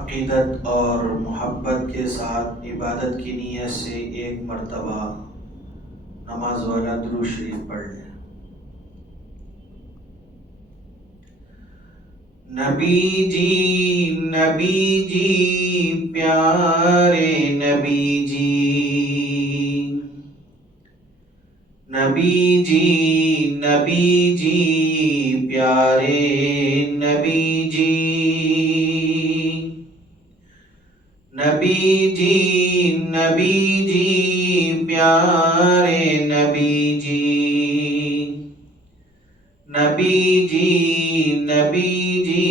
عقیدت اور محبت کے ساتھ عبادت کی نیت سے ایک مرتبہ نماز والا درود شریف پڑھ لیں۔ نبی جی پیارے نبی جی، نبی جی پیارے نبی جی، نبی جی پیارے نبی جی، نبی جی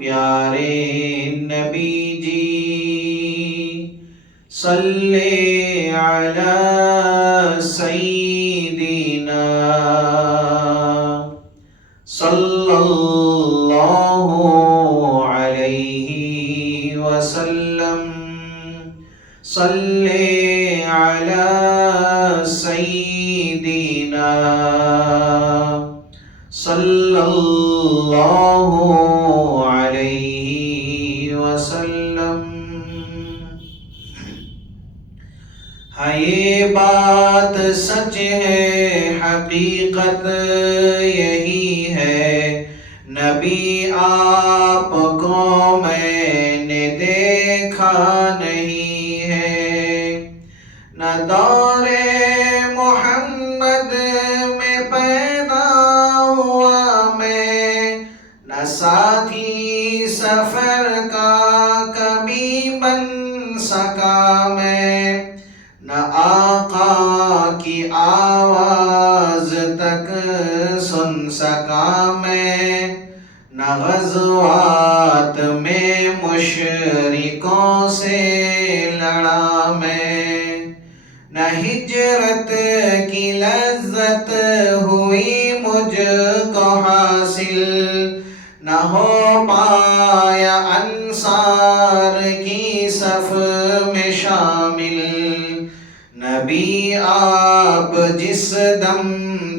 پیارے نبی جی، صلی علی سیدنا صلی اللہ علیہ وسلم، صلی علی سیدنا صلی اللہ علیہ وسلم۔ ہاں یہ بات سچ ہے، حقیقت یہی ہے، نبی آپ کو میں نے دیکھا نہیں ہے، نہ دور محمد میں پیدا ہوا میں، نہ ساتھی سفر کا کبھی بن سکا میں، نہ آقا کی آواز تک سن سکا میں، نہ غزوات میں مشرکوں سے لڑا میں، نہ ہجرت کی لذت ہوئی مجھ کو حاصل، نہ ہو پایا انصار کی صف میں شامل، نبی آپ جس دم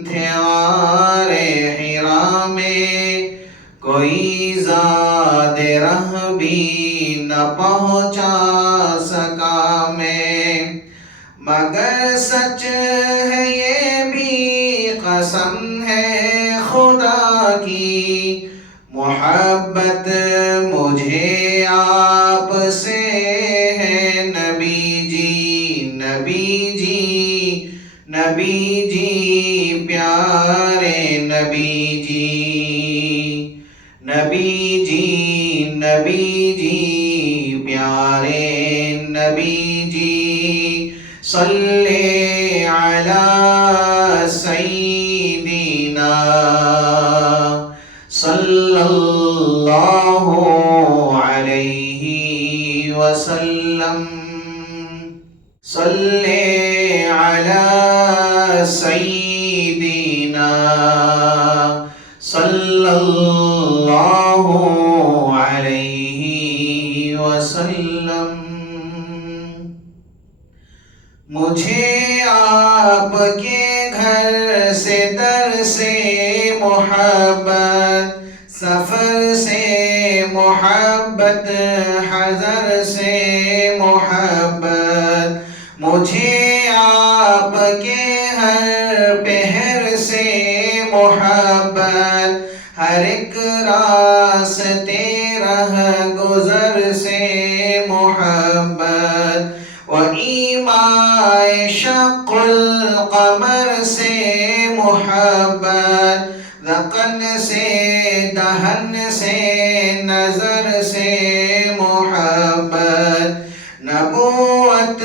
تھے غار حرا میں، کوئی زاد رہ بھی نہ پہنچا سکا میں، مگر سچ ہے یہ بھی قسم ہے خدا کی، محبت مجھے آپ سے ہے نبی جی، نبی جی پیارے نبی جی، نبی جی پیارے نبی جی، صلی علی سیدنا صلی اللہ علیہ وسلم، صلی علی سیدنا صلی اللہ علیہ وسلم۔ مجھے آپ کے گھر سے در سے محبت، سفر سے محبت، حضر سے محبت، مجھے آپ کے ہر پہر سے محبت، ہر ایک راستے رہ گزر سے محبت، وَإِمَا شَقُّ الْقَمَرِ سے محبت، ذقن سے دہن سے نظر سے محبت، نبوت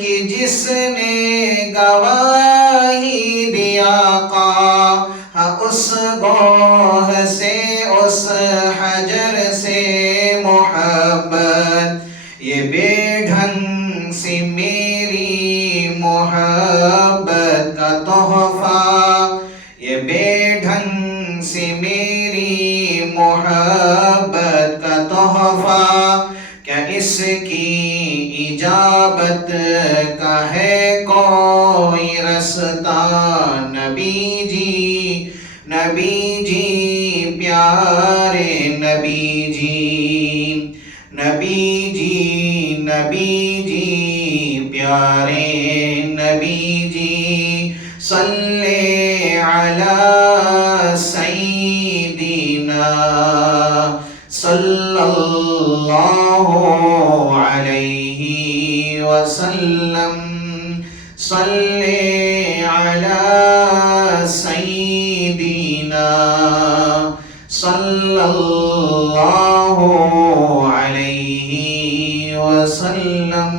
کی جس نے گواہی دی آقا، اس گوہ سے اس حجر سے محبت، یہ بے ڈھنگ سی میری محبت کا تحفہ، یہ بے ڈھنگ سی میری محبت کا تحفہ، کیا اس کی اجابت کا ہے کوئی رستہ، نبی جی پیارے نبی جی، نبی جی پیارے نبی جی صلی علی سیدنا صلی اللہ علیہ وسلم صلی علی سیدنا صلی اللہ علیہ وسلم.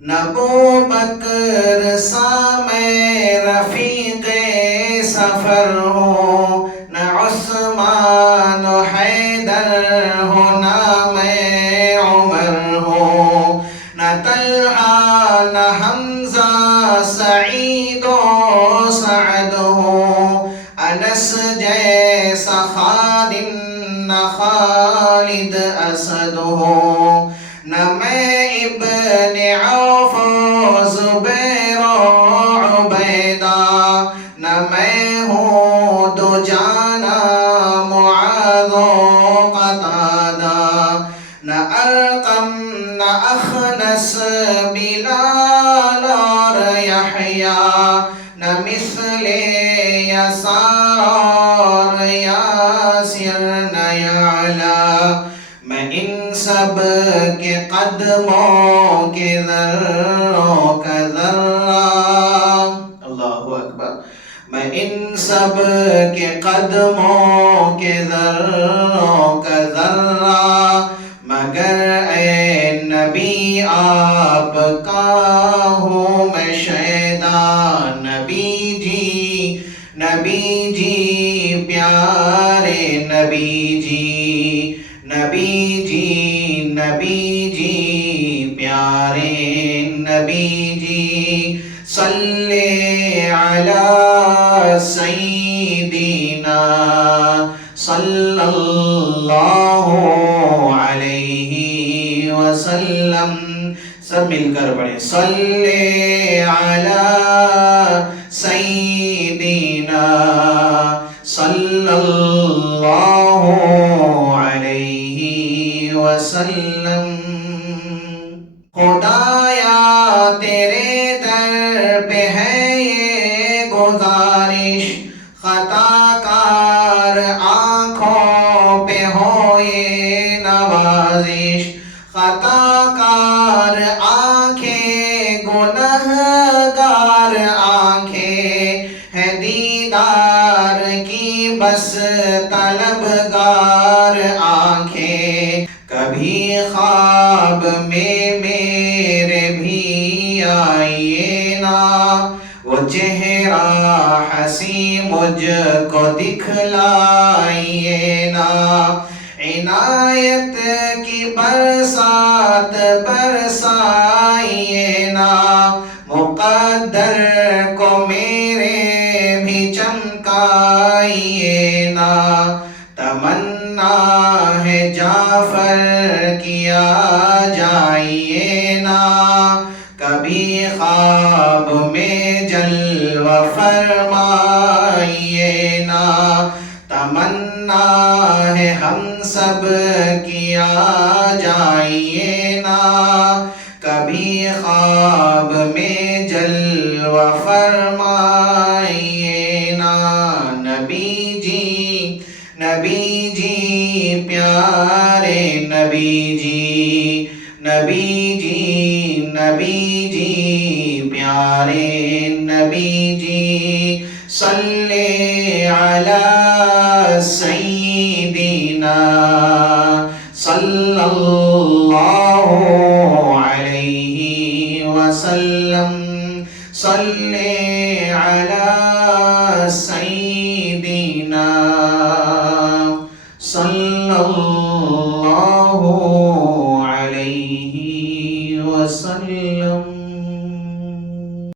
نہ ابوبکر سا میں رفیق سفر ہوں، نہ عثمان و حیدر ہو، نہ میں عمر ہوں، نہ طلحہ نہ حمزہ سعید و سعد ہوں، انس جیسا خادم نہ خالد اسد ہوں، نہ میں ابن عوف و زبیر و عبیدہ، نہ میں ہوں دو جانا معاذ و قتادہ، نہ ارقم نہ اخنس بلال اور یحییٰ، نہ مثل یسار اور یاسر نہ یعلا، میں ان سب کے قدموں کے ذروں کا ذرہ. اللہ اکبر. میں ان سب کے قدموں کے ذروں کا ذرہ، مگر اے نبی آپ کا ہوں میں شیدا. نبی جی پیارے نبی جی پیارے نبی جی صلی علی سیدنا صلی اللہ علیہ وسلم. سب مل کر پڑھیں صلی علی سیدنا صلی اللہ علیہ وسلم. خدایا تیرے در پہ ہے یہ گزارش، خطا کار آنکھوں پہ ہو یہ نوازش، خطا کار آنکھیں گنہگار آنکھیں ہے دیدار کی بس طلبگار آنکھیں. کبھی خواب میں میرے بھی آئیے نا، وہ چہرہ حسی مجھ کو دکھلائیے نا، عنایت کی برسات برسائیے نا، مقدر کو میرے بھی چمکائیے نا. تمنا ہے جعفر کیا جائیے نا، کبھی خواب میں جلوہ فرمائیے نا. تمنا ہے ہم سب کیا جائیے نا، کبھی خواب میں جلوہ فرمائیے نا. نبی جی پیارے نبی جی پیارے نبی جی صلی علی سیدنا صلی اللہ علیہ وسلم. صلی علی سیدنا صلی اللہ علیہ وسلم.